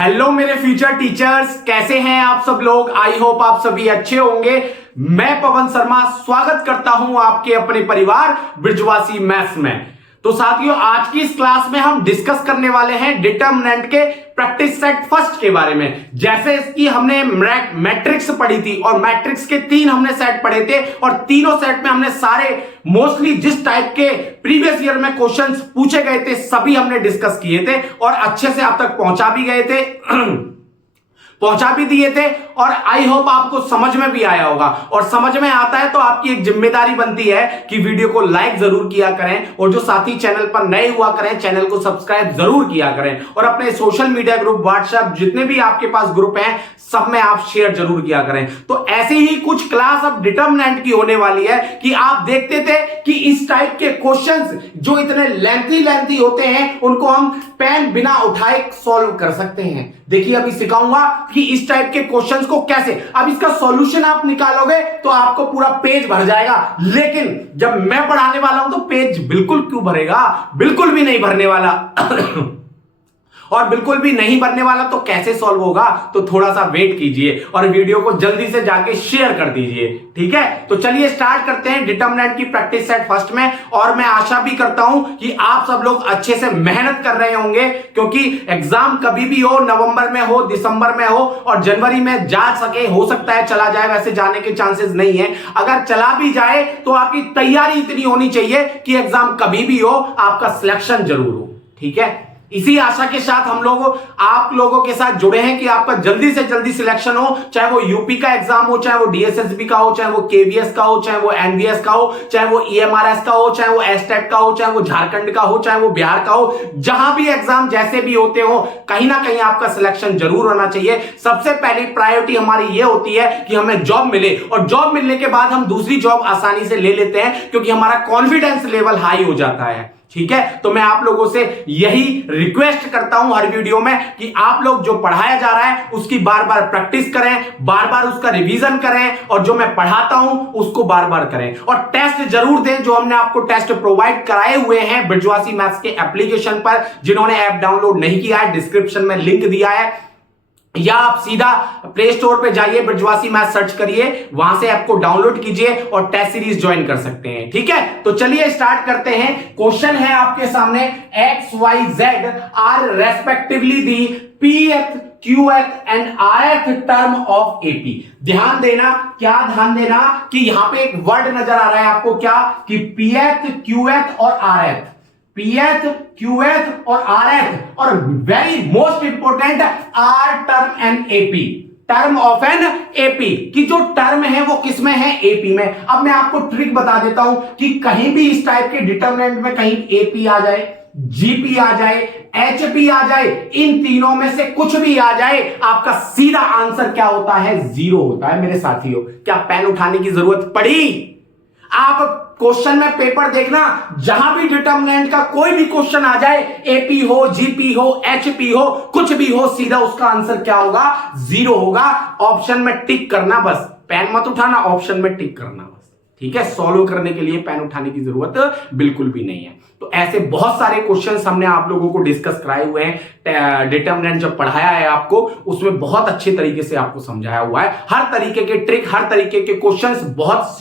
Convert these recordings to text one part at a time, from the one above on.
Hello मेरे future teachers, कैसे हैं आप सब लोग। आई होप आप सभी अच्छे होंगे। मैं पवन शर्मा स्वागत करता हूं आपके अपने परिवार बृजवासी मैथ्स में। तो साथियों, आज की इस क्लास में हम डिस्कस करने वाले हैं डिटरमिनेंट के प्रैक्टिस सेट फर्स्ट के बारे में। जैसे इसकी हमने मैट्रिक्स पढ़ी थी और मैट्रिक्स के 3 हमने सेट पढ़े थे और तीनों सेट में हमने सारे मोस्टली जिस टाइप के प्रीवियस ईयर में क्वेश्चंस पूछे गए थे सभी हमने डिस्कस किए थे और अच्छे से आप तक पहुंचा भी गए थे पहुंचा भी दिए थे और आई होप आपको समझ में भी आया होगा। और समझ में आता है तो आपकी एक जिम्मेदारी बनती है कि वीडियो को लाइक जरूर किया करें और जो साथी चैनल पर नए हुआ करें चैनल को सब्सक्राइब जरूर किया करें और अपने सोशल मीडिया ग्रुप, व्हाट्सएप, जितने भी आपके पास ग्रुप हैं सब में आप शेयर जरूर किया करें। तो ऐसे ही कुछ क्लास अब डिटरमिनेंट की होने वाली है कि आप देखते थे कि इस टाइप के क्वेश्चंस जो इतने लेंथी होते हैं उनको हम पेन बिना उठाए सॉल्व कर सकते हैं। देखिए अभी सिखाऊंगा कि इस टाइप के क्वेश्चंस को कैसे, अब इसका सॉल्यूशन आप निकालोगे तो आपको पूरा पेज भर जाएगा, लेकिन जब मैं पढ़ाने वाला हूं तो पेज बिल्कुल क्यों भरेगा, बिल्कुल भी नहीं भरने वाला और बिल्कुल भी नहीं भरने वाला तो कैसे सॉल्व होगा। तो थोड़ा सा वेट कीजिए और वीडियो को जल्दी से जाके शेयर कर दीजिए, ठीक है। तो चलिए स्टार्ट करते हैं डिटरमिनेंट की प्रैक्टिस सेट फर्स्ट में। और मैं आशा भी करता हूं कि आप सब लोग अच्छे से मेहनत कर रहे होंगे, क्योंकि एग्जाम कभी भी हो, नवंबर में हो, दिसंबर में हो और जनवरी में जा सके, हो सकता है चला जाए, वैसे जाने के चांसेस नहीं है। अगर चला भी जाए तो आपकी तैयारी इतनी होनी चाहिए कि एग्जाम कभी भी हो आपका सिलेक्शन जरूर हो, ठीक है। इसी आशा के साथ हम लोग आप लोगों के साथ जुड़े हैं कि आपका जल्दी से जल्दी सिलेक्शन हो, चाहे वो यूपी का एग्जाम हो, चाहे वो डीएसएसबी का हो, चाहे वो केवीएस का हो, चाहे वो एनवीएस का हो, चाहे वो ईएमआरएस का हो, चाहे वो एसटेट का हो, चाहे वो झारखंड का हो, चाहे वो बिहार का हो। जहां भी एग्जाम जैसे भी होते हो कहीं ना कहीं आपका सिलेक्शन जरूर होना चाहिए। सबसे पहली प्रायोरिटी हमारी ये होती है कि हमें जॉब मिले और जॉब मिलने के बाद हम दूसरी जॉब आसानी से ले लेते हैं क्योंकि हमारा कॉन्फिडेंस लेवल हाई हो जाता है, ठीक है। तो मैं आप लोगों से यही रिक्वेस्ट करता हूं हर वीडियो में कि आप लोग जो पढ़ाया जा रहा है उसकी बार बार प्रैक्टिस करें, बार बार उसका रिवीजन करें और जो मैं पढ़ाता हूं उसको बार बार करें और टेस्ट जरूर दें। जो हमने आपको टेस्ट प्रोवाइड कराए हुए हैं बृजवासी मैथ्स के एप्लीकेशन पर, जिन्होंने ऐप डाउनलोड नहीं किया है डिस्क्रिप्शन में लिंक दिया है, या आप सीधा प्ले स्टोर पे जाइए, बृजवासी मैथ्स सर्च करिए, वहां से ऐप को डाउनलोड कीजिए और टेस्ट सीरीज ज्वाइन कर सकते हैं, ठीक है। तो चलिए स्टार्ट करते हैं। क्वेश्चन है आपके सामने, X Y Z are respectively the pth qth and rth term of AP. ध्यान देना, क्या ध्यान देना कि यहां पे एक वर्ड नजर आ रहा है आपको, क्या कि pth qth और rth, pth qth और rth और very most important r term and AP, term of an AP की जो टर्म है वो किसमें है, एपी में। अब मैं आपको ट्रिक बता देता हूं कि कहीं भी इस टाइप के डिटरमिनेंट में कहीं एपी आ जाए, जीपी आ जाए, एचपी आ जाए, इन तीनों में से कुछ भी आ जाए, आपका सीधा आंसर क्या होता है, 0 होता है मेरे साथियों। क्या पेन उठाने की जरूरत पड़ी? आप क्वेश्चन में पेपर देखना, जहां भी डिटरमिनेंट का कोई भी क्वेश्चन आ जाए, एपी हो, जीपी हो, एचपी हो, कुछ भी हो, सीधा उसका आंसर क्या होगा, 0 होगा। ऑप्शन में टिक करना, बस पेन मत उठाना, ऑप्शन में टिक करना बस, ठीक है। सॉल्व करने के लिए पेन उठाने की जरूरत बिल्कुल भी नहीं है। तो ऐसे बहुत सारे क्वेश्चंस हमने आप लोगों को डिस्कस कराए हुए हैं। डिटरमिनेंट जब पढ़ाया है आपको उसमें बहुत अच्छे तरीके से आपको समझाया हुआ है, हर तरीके के ट्रिक, हर तरीके के क्वेश्चंस बहुत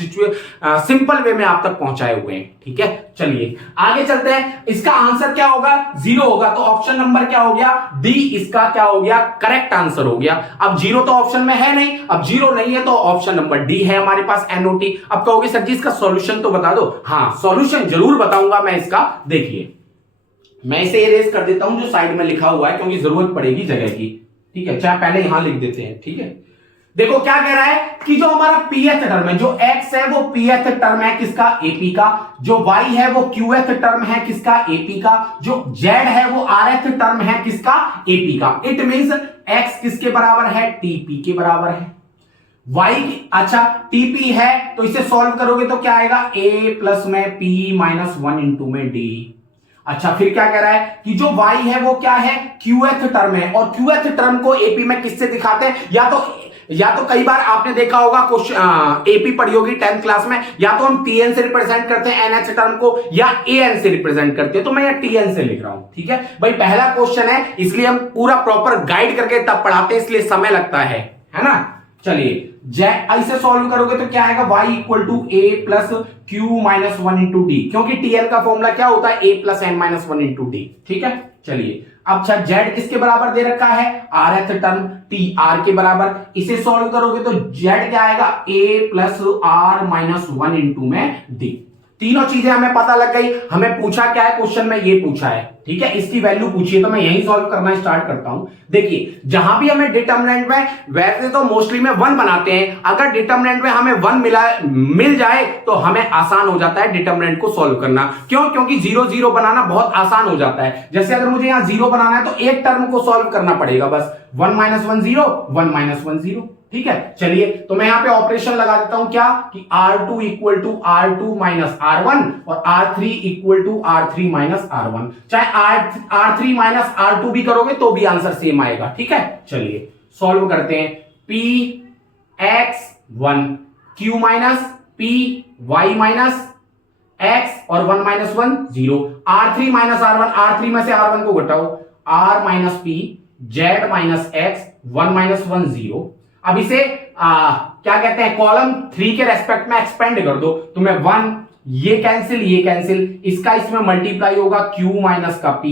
सिंपल वे में आप तक पहुंचाए हुए हैं, ठीक है। चलिए आगे चलते हैं। इसका आंसर क्या होगा, 0 होगा। तो ऑप्शन नंबर क्या हो गया, डी इसका क्या हो गया, करेक्ट आंसर हो गया। अब 0 तो ऑप्शन में है नहीं, अब 0 नहीं है तो ऑप्शन नंबर डी है हमारे पास, एनओटी। अब कहोगे सर जी इसका सॉल्यूशन तो बता दो। हाँ, सॉल्यूशन जरूर बताऊंगा मैं इसका। देखिए मैं इसे इरेज कर देता हूं जो साइड में लिखा हुआ है, क्योंकि जरूरत पड़ेगी जगह की, ठीक है। चाहे पहले यहां लिख देते हैं, ठीक है। देखो क्या कह रहा है कि जो हमारा pth टर्म है, जो x है वो pth टर्म है किसका, ap का, जो y है वो qth टर्म है किसका, ap का, जो z है वो rth टर्म है किसका, ap का। इट मींस x किसके बराबर है, tp के बराबर है। y अच्छा tp है तो इसे सॉल्व करोगे तो क्या आएगा, a प्लस में p माइनस 1 इंटू में d। अच्छा फिर क्या कह रहा है कि जो y है वो क्या है, qth टर्म है और qth टर्म को ap में किससे दिखाते हैं, या तो या तो कई बार आपने देखा होगा क्वेश्चन एपी पढ़ी होगी 10th क्लास में, या तो हम टीएन से रिप्रेजेंट करते हैं एनएच टर्म को, या एएन से रिप्रेजेंट करते हैं, तो मैं यहाँ टीएन से लिख रहा हूं। ठीक है भाई, पहला क्वेश्चन है इसलिए हम पूरा प्रॉपर गाइड करके तब पढ़ाते हैं, इसलिए समय लगता है ना। चलिए ऐसे सॉल्व करोगे तो क्या आएगा, y equal to A plus Q minus one into D, क्योंकि टीएल का फॉर्मूला क्या होता है, A plus N minus one into D. ठीक है चलिए, अब अच्छा z किसके बराबर दे रखा है, rth टर्म टी आर के बराबर, इसे सॉल्व करोगे तो z क्या आएगा, a plus r minus one into में डी। तीनों चीजें हमें पता लग गई। हमें पूछा क्या है क्वेश्चन में, ये पूछा है। ठीक है, इसकी वैल्यू पूछिए, तो मैं यही सॉल्व करना स्टार्ट करता हूं। देखिए जहां भी हमें डिटर्मिनेंट में, वैसे तो मोस्टली में 1 बनाते हैं, अगर डिटर्मिनेंट में हमें 1 मिल जाए तो हमें आसान हो जाता है डिटर्मिनेंट को सॉल्व करना। क्यों, क्योंकि 0 0 बनाना बहुत आसान हो जाता है। जैसे अगर मुझे यहां 0 बनाना है तो एक टर्म को सॉल्व करना पड़ेगा, बस 1 माइनस 1 0, 1 माइनस 1 0। ठीक है चलिए, तो मैं यहां पे ऑपरेशन लगा देता हूं, क्या कि R2 equal to R2 minus R1 और R3 equal to R3 minus R1। चाहे R3 माइनस R2 भी करोगे तो भी आंसर सेम आएगा। ठीक है चलिए सॉल्व करते हैं। P x1 Q minus P y minus x और 1 minus 1 0, R3 minus R1, R3 में से R1 को घटाओ, R minus P Z minus x 1 minus 1 0। अब इसे क्या कहते हैं, कॉलम 3 के रेस्पेक्ट में एक्सपेंड कर दो, तुम्हें 1 ये कैंसिल, इसका इसमें मल्टीप्लाई होगा Q माइनस का P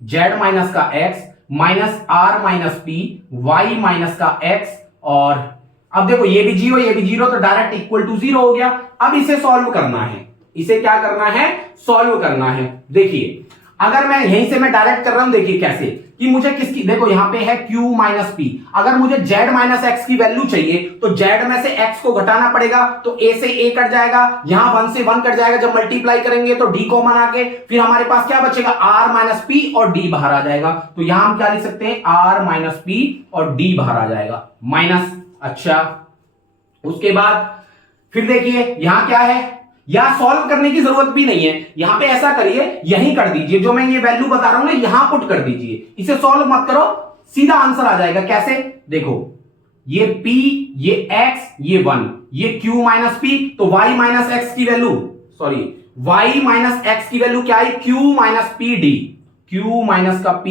Z माइनस का x minus R minus P Y minus का x, और अब देखो ये भी जीरो तो डायरेक्ट इक्वल टू 0 हो गया। अब इसे सॉल्व करना है, इसे क्या करना है, सॉल्व करना है। देखिए अगर मैं यहीं से मैं डायरेक्ट कर रहा हूं, देखिए कैसे कि मुझे किसकी, देखो यहां पे है Q माइनस P, अगर मुझे Z माइनस एक्स की वैल्यू चाहिए तो Z में से x को घटाना पड़ेगा, तो A से A कट जाएगा, यहां 1 से 1 कट जाएगा, जब मल्टीप्लाई करेंगे तो D कॉमन आके फिर हमारे पास क्या बचेगा, R माइनस P और D बाहर आ जाएगा। तो यहां हम क्या लिख सकते हैं, R माइनस P और D बाहर आ जाएगा माइनस। अच्छा उसके बाद फिर देखिए यहां क्या है, यहां सॉल्व करने की जरूरत भी नहीं है, यहां पे ऐसा करिए, यहीं कर दीजिए, जो मैं ये वैल्यू बता रहा हूं ना यहां पुट कर दीजिए, इसे सॉल्व मत करो, सीधा आंसर आ जाएगा। कैसे, देखो ये P, ये X, ये 1, ये Q माइनस P, तो Y माइनस एक्स की value, sorry Y minus x की वैल्यू क्या है, Q minus P D, Q minus का P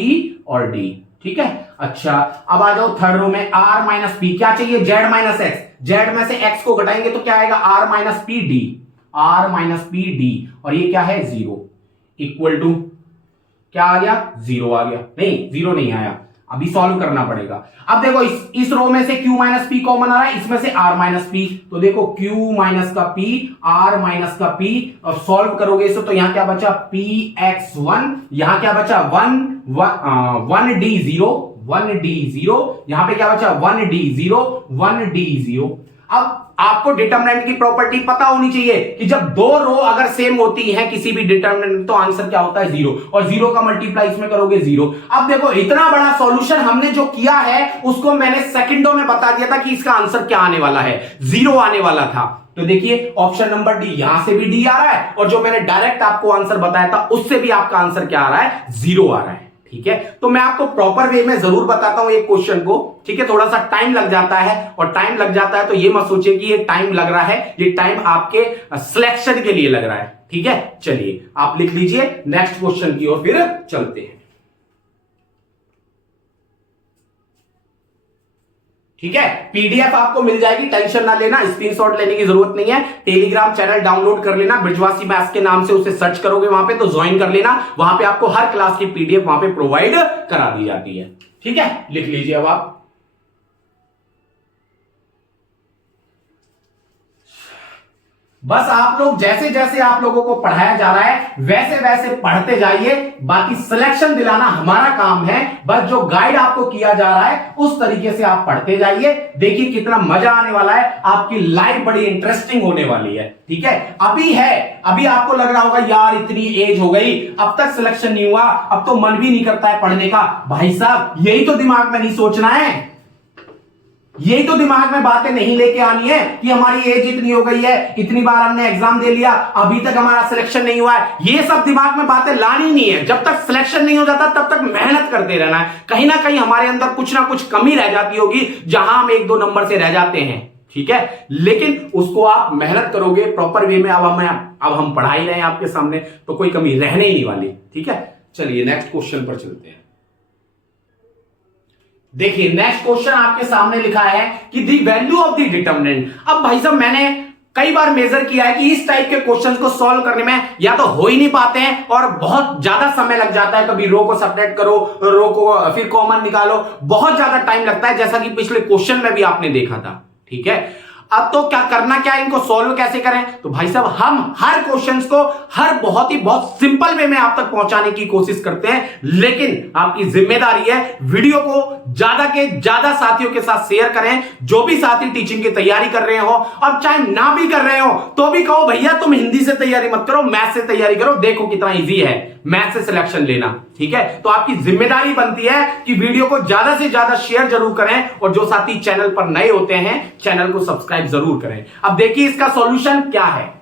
और D। ठीक है अच्छा, अब आ जाओ थर्ड रो में, R माइनस P, क्या चाहिए, Z माइनस एक्स, Z में से X को घटाएंगे तो क्या आएगा, R minus P D, R minus P D, और ये क्या है 0, इक्वल टू क्या आ गया, 0 आ गया, नहीं 0 नहीं आया, अभी सॉल्व करना पड़ेगा। अब देखो इस रो में से Q माइनस P कॉमन आ रहा है, इसमें से R माइनस P, तो देखो Q माइनस का P, R माइनस का P, और सॉल्व करोगे इसे तो यहां क्या बचा, PX1, यहां क्या बचा 1D0, यहां पे क्या बचा 1D0। अब आपको डिटरमिनेंट की प्रॉपर्टी पता होनी चाहिए कि जब दो रो अगर सेम होती हैं किसी भी डिटरमिनेंट, तो आंसर क्या होता है 0, और 0 का मल्टीप्लाई इसमें करोगे 0। अब देखो इतना बड़ा सॉल्यूशन हमने जो किया है उसको मैंने सेकंडों में बता दिया था कि इसका आंसर क्या आने वाला है, 0 आने वाला था। तो देखिए ऑप्शन नंबर डी, यहां से भी डी आ रहा है, और जो मैंने डायरेक्ट आपको आंसर बताया था उससे भी आपका आंसर क्या आ रहा है, 0 आ रहा है। ठीक है, तो मैं आपको प्रॉपर वे में जरूर बताता हूं एक क्वेश्चन को। ठीक है, थोड़ा सा टाइम लग जाता है, और टाइम लग जाता है तो ये मत सोचिए कि ये टाइम लग रहा है, ये टाइम आपके सिलेक्शन के लिए लग रहा है। ठीक है चलिए आप लिख लीजिए नेक्स्ट क्वेश्चन की ओर फिर चलते हैं। ठीक है, पीडीएफ आपको मिल जाएगी, टेंशन ना लेना, स्क्रीनशॉट लेने की जरूरत नहीं है। टेलीग्राम चैनल डाउनलोड कर लेना, ब्रिजवासी मैथ्स के नाम से उसे सर्च करोगे वहां पे तो ज्वाइन कर लेना, वहां पे आपको हर क्लास की पीडीएफ वहां पे प्रोवाइड करा दी जाती है। ठीक है, लिख लीजिए अब आप। बस आप लोग जैसे जैसे आप लोगों को पढ़ाया जा रहा है वैसे वैसे पढ़ते जाइए, बाकी सिलेक्शन दिलाना हमारा काम है। बस जो गाइड आपको किया जा रहा है उस तरीके से आप पढ़ते जाइए, देखिए कितना मजा आने वाला है, आपकी लाइफ बड़ी इंटरेस्टिंग होने वाली है। ठीक है, अभी आपको लग रहा होगा यार इतनी एज हो गई अब तक सिलेक्शन नहीं हुआ, अब तो मन भी नहीं करता है पढ़ने का। भाई साहब यही तो दिमाग में नहीं सोचना है, यही तो दिमाग में बातें नहीं लेके आनी है कि हमारी एज इतनी हो गई है, इतनी बार हमने एग्जाम दे लिया, अभी तक हमारा सिलेक्शन नहीं हुआ है। ये सब दिमाग में बातें लानी नहीं है। जब तक सिलेक्शन नहीं हो जाता तब तक मेहनत करते रहना है। कहीं ना कहीं हमारे अंदर कुछ ना कुछ कमी रह जाती होगी जहां हम 1-2 नंबर से रह जाते हैं, ठीक है, लेकिन उसको आप मेहनत करोगे प्रॉपर वे में। अब हम पढ़ा ही रहे हैं आपके सामने, तो कोई कमी रहने ही नहीं वाली, ठीक है। चलिए नेक्स्ट क्वेश्चन पर चलते हैं। देखिए नेक्स्ट क्वेश्चन आपके सामने लिखा है कि the value of the determinant. अब भाई साहब मैंने कई बार मेजर किया है कि इस टाइप के क्वेश्चंस को सॉल्व करने में या तो हो ही नहीं पाते हैं और बहुत ज्यादा समय लग जाता है। कभी रो को सेपरेट करो, रो को फिर कॉमन निकालो, बहुत ज्यादा टाइम लगता है, जैसा कि पिछले क्वेश्चन में भी आपने देखा था, ठीक है। अब तो क्या करना, क्या इनको सॉल्व कैसे करें? तो भाई साहब हम हर क्वेश्चंस को बहुत सिंपल वे में आप तक पहुंचाने की कोशिश करते हैं, लेकिन आपकी जिम्मेदारी है वीडियो को ज्यादा के ज्यादा साथियों के साथ शेयर करें। जो भी साथी टीचिंग की तैयारी कर रहे हो, अब चाहे ना भी कर रहे हो तो भी कहो भैया तुम हिंदी से तैयारी मत करो, मैथ से तैयारी करो, देखो कितना ईजी है मैथ से सिलेक्शन लेना, ठीक है। तो आपकी जिम्मेदारी बनती है कि वीडियो को ज्यादा से ज्यादा शेयर जरूर करें, और जो साथी चैनल पर नए होते हैं चैनल को सब्सक्राइब जरूर करें। अब देखिए इसका सॉल्यूशन क्या है।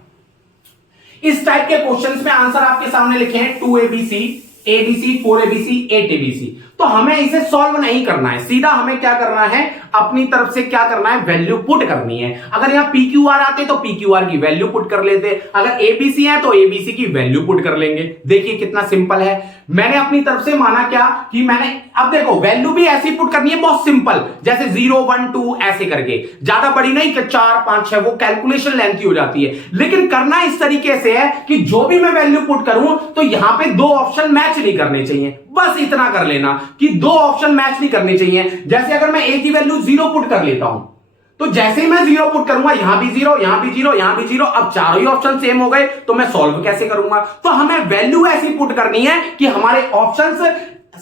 इस टाइप के क्वेश्चंस में आंसर आपके सामने लिखे हैं 2abc, abc, 4abc, 8abc। तो हमें इसे सॉल्व नहीं करना है, सीधा हमें क्या करना है, अपनी तरफ से क्या करना है, वैल्यू पुट करनी है। अगर यहां PQR आते तो PQR की वैल्यू पुट कर लेते, अगर ABC है तो ABC की वैल्यू पुट कर लेंगे। देखिए कितना सिंपल है। मैंने अपनी तरफ से माना क्या कि मैंने, अब देखो वैल्यू भी ऐसी पुट करनी है, बहुत सिंपल, जैसे 0 1 2 ऐसे करके, ज्यादा बड़ी नहीं कि 4 5 6, वो कैलकुलेशन लेंथी हो जाती है। लेकिन करना इस तरीके से है कि जो भी मैं वैल्यू पुट करूं तो यहां पे 2 ऑप्शन मैच नहीं करने चाहिए, बस इतना कर लेना कि 2 ऑप्शन मैच नहीं करने चाहिए। जैसे अगर मैं A की वैल्यू 0 पुट कर लेता हूं, तो जैसे ही मैं 0 पुट करूंगा यहां भी 0, यहां भी 0, यहां भी 0, अब चारों ही ऑप्शन सेम हो गए, तो मैं सॉल्व कैसे करूंगा? तो हमें वैल्यू ऐसी पुट करनी है कि हमारे ऑप्शंस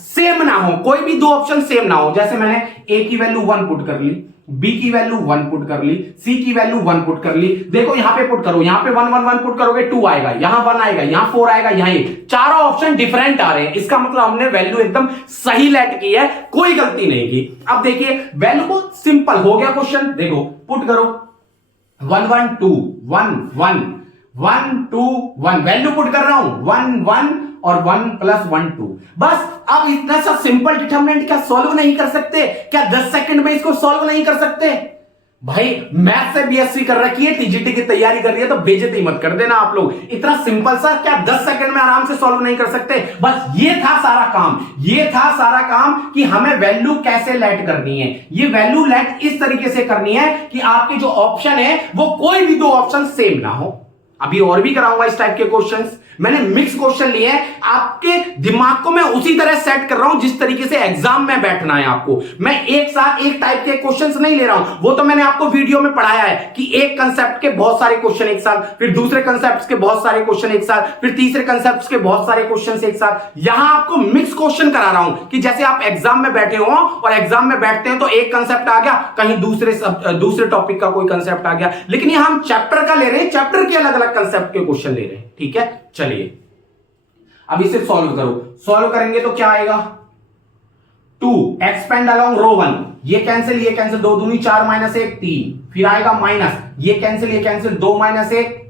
सेम ना हो, कोई भी 2 ऑप्शन सेम ना हो। जैसे मैंने A की वैल्यू 1 पुट कर ली, B की वैल्यू 1 पुट कर ली, C की वैल्यू 1 पुट कर ली। देखो यहां पे पुट करो, यहां पे 1 1 1 पुट करोगे 2 आएगा, यहां 1 आएगा, यहां 4 आएगा, यहां 8, चारों ऑप्शन डिफरेंट आ रहे हैं। इसका मतलब हमने वैल्यू एकदम सही लेट की है, कोई गलती नहीं की। अब देखिए वैल्यू बहुत सिंपल हो गया क्वेश्चन, देखो पुट करो 1 1 2 1 1 1 2 1, वैल्यू पुट कर रहा हूं 1 1 और 1 + 1 2, बस। अब इतना सा सिंपल डिटरमिनेंट क्या सॉल्व नहीं कर सकते? क्या 10 सेकंड में इसको सॉल्व नहीं कर सकते? भाई मैथ से BSc कर रखी है, TGT की तैयारी कर रही है, तो बेइज्जती मत कर देना आप लोग। इतना सिंपल सा क्या 10 सेकंड में आराम से सॉल्व नहीं कर सकते? बस ये था सारा काम, ये था सारा काम कि हमें वैल्यू कैसे लेट करनी है। ये वैल्यू लेट इस तरीके से करनी है कि आपके जो ऑप्शन है वो कोई भी 2 ऑप्शन सेम ना हो। अभी और भी कराऊंगा इस टाइप के क्वेश्चंस, मैंने मिक्स क्वेश्चन लिए हैं, आपके दिमाग को मैं उसी तरह सेट कर रहा हूं जिस तरीके से एग्जाम में बैठना है आपको। मैं एक साथ एक टाइप के क्वेश्चंस नहीं ले रहा हूं, वो तो मैंने आपको वीडियो में पढ़ाया है कि एक कंसेप्ट के बहुत सारे क्वेश्चन एक साथ, फिर दूसरे कंसेप्ट के बहुत सारे क्वेश्चन एक साथ, फिर तीसरे कंसेप्ट के बहुत सारे क्वेश्चन एक साथ। यहां आपको मिक्स क्वेश्चन करा रहा हूं कि जैसे आप एग्जाम में बैठे हो और एग्जाम में बैठते हैं तो एक कंसेप्ट आ गया, कहीं दूसरे टॉपिक का कोई कंसेप्ट आ गया, लेकिन यहां हम चैप्टर का ले रहे हैं, चैप्टर के अलग अलग कंसेप्ट के क्वेश्चन ले रहे हैं, ठीक है। चलिए अब इसे सॉल्व करो, सॉल्व करेंगे तो क्या आएगा, 2 एक्सपेंड अलोंग रो 1, ये कैंसिल 2 दूनी 4 - 1 3, फिर आएगा माइनस, ये कैंसिल 2 - 1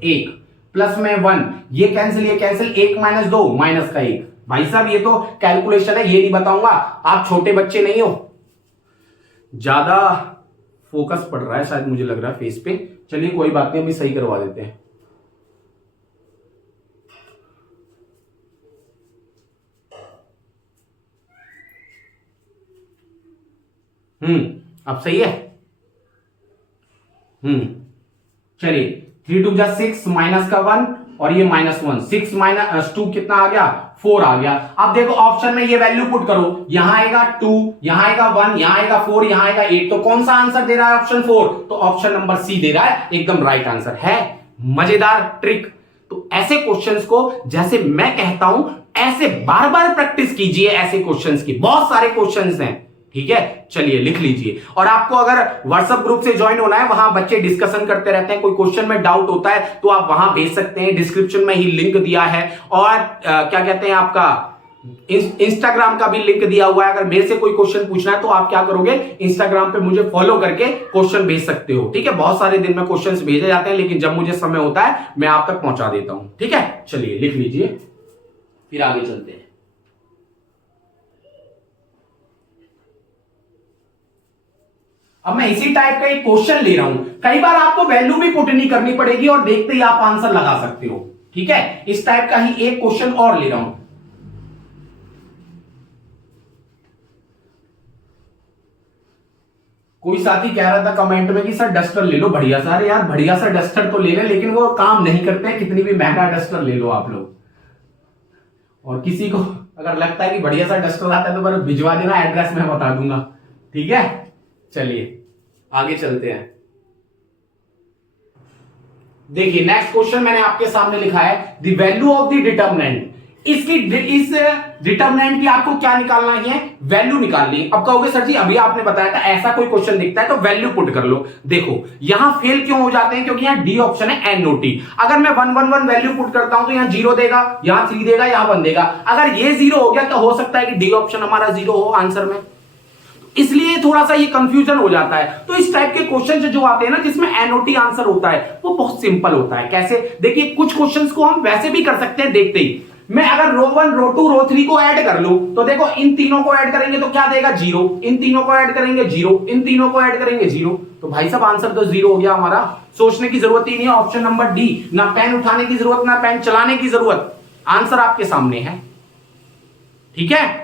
1, प्लस में 1, ये कैंसिल 1 - 2 माइनस का 1। भाई साहब ये तो कैलकुलेशन है, ये नहीं बताऊंगा, आप छोटे बच्चे नहीं हो। ज्यादा फोकस पड़ रहा है शायद, मुझे लग रहा है फेस पे। चलिए कोई बात नहीं, अभी सही करवा देते हैं। अब सही है। चलिए 3 2 6 माइनस का 1 और ये -1, 6 - 2 कितना आ गया, 4 आ गया। अब देखो ऑप्शन में ये वैल्यू पुट करो, यहां आएगा 2, यहां आएगा 1, यहां आएगा 4, यहां आएगा 8, तो कौन सा आंसर दे रहा है, ऑप्शन 4, तो ऑप्शन नंबर C दे रहा है, एकदम राइट आंसर है। मजेदार ट्रिक। तो ऐसे क्वेश्चंस को जैसे मैं कहता हूं ऐसे बार बार प्रैक्टिस कीजिए, ऐसे क्वेश्चंस की बहुत सारे क्वेश्चंस हैं, ठीक है। चलिए लिख लीजिए। और आपको अगर व्हाट्सएप ग्रुप से ज्वाइन होना है, वहां बच्चे डिस्कशन करते रहते हैं, कोई क्वेश्चन में डाउट होता है तो आप वहां भेज सकते हैं, डिस्क्रिप्शन में ही लिंक दिया है। और क्या कहते हैं आपका इंस्टाग्राम का भी लिंक दिया हुआ है। अगर मेरे से कोई क्वेश्चन पूछना है तो आप क्या करोगे, इंस्टाग्राम पे मुझे फॉलो करके क्वेश्चन भेज सकते हो। ठीक है, बहुत सारे दिन में क्वेश्चंस भेजे जाते हैं, लेकिन जब मुझे समय होता है मैं आप तक पहुंचा देता हूं। ठीक है, चलिए लिख लीजिए, फिर आगे चलते हैं। अब मैं इसी टाइप का एक क्वेश्चन ले रहा हूं, कई बार आपको वैल्यू भी पुट नहीं करनी पड़ेगी और देखते ही आप आंसर लगा सकते हो। ठीक है, इस टाइप का ही एक क्वेश्चन और ले रहा हूं। कोई साथी कह रहा था कमेंट में कि सर डस्टर ले लो बढ़िया सा। अरे यार बढ़िया सा डस्टर तो ले लें, लेकिन वो काम नहीं करते हैं, कितनी भी महंगा डस्टर ले लो आप लोग। और किसी को अगर लगता है कि बढ़िया सा डस्टर आता है तो बस भिजवा देना, एड्रेस मैं बता दूंगा। ठीक है, चलिए आगे चलते हैं। देखिए नेक्स्ट क्वेश्चन मैंने आपके सामने लिखा है, the value of the determinant. इस डिटर्मिनेंट की आपको क्या निकालना है, वैल्यू निकालनी है। अब कहोगे सर जी अभी आपने बताया था ऐसा कोई क्वेश्चन दिखता है तो वैल्यू पुट कर लो। देखो यहां फेल क्यों हो जाते हैं, क्योंकि यहां डी ऑप्शन है NOT। अगर मैं 1 1 1 वैल्यू पुट करता हूं तो यहां 0 देगा, यहां 3 देगा, यहां 1 देगा। अगर ये 0 हो गया तो हो सकता है कि डी ऑप्शन हमारा 0 हो आंसर में, इसलिए थोड़ा सा ये कंफ्यूजन हो जाता है। तो इस टाइप के क्वेश्चन जो आते हैं ना जिसमें NOT आंसर होता है वो बहुत सिंपल होता है। कैसे, देखिए कुछ क्वेश्चंस को हम वैसे भी कर सकते हैं देखते ही। मैं अगर रो 1 रो 2 रो 3 को ऐड कर लूं तो देखो इन तीनों को ऐड करेंगे तो क्या देगा 0, इन तीनों को ऐड करेंगे 0, इन तीनों को ऐड करेंगे 0। तो भाई साहब आंसर तो 0 हो गया हमारा, सोचने की जरूरत ही नहीं है। ऑप्शन नंबर डी, ना पेन उठाने की जरूरत ना पेन चलाने की जरूरत, आंसर आपके सामने है। ठीक है,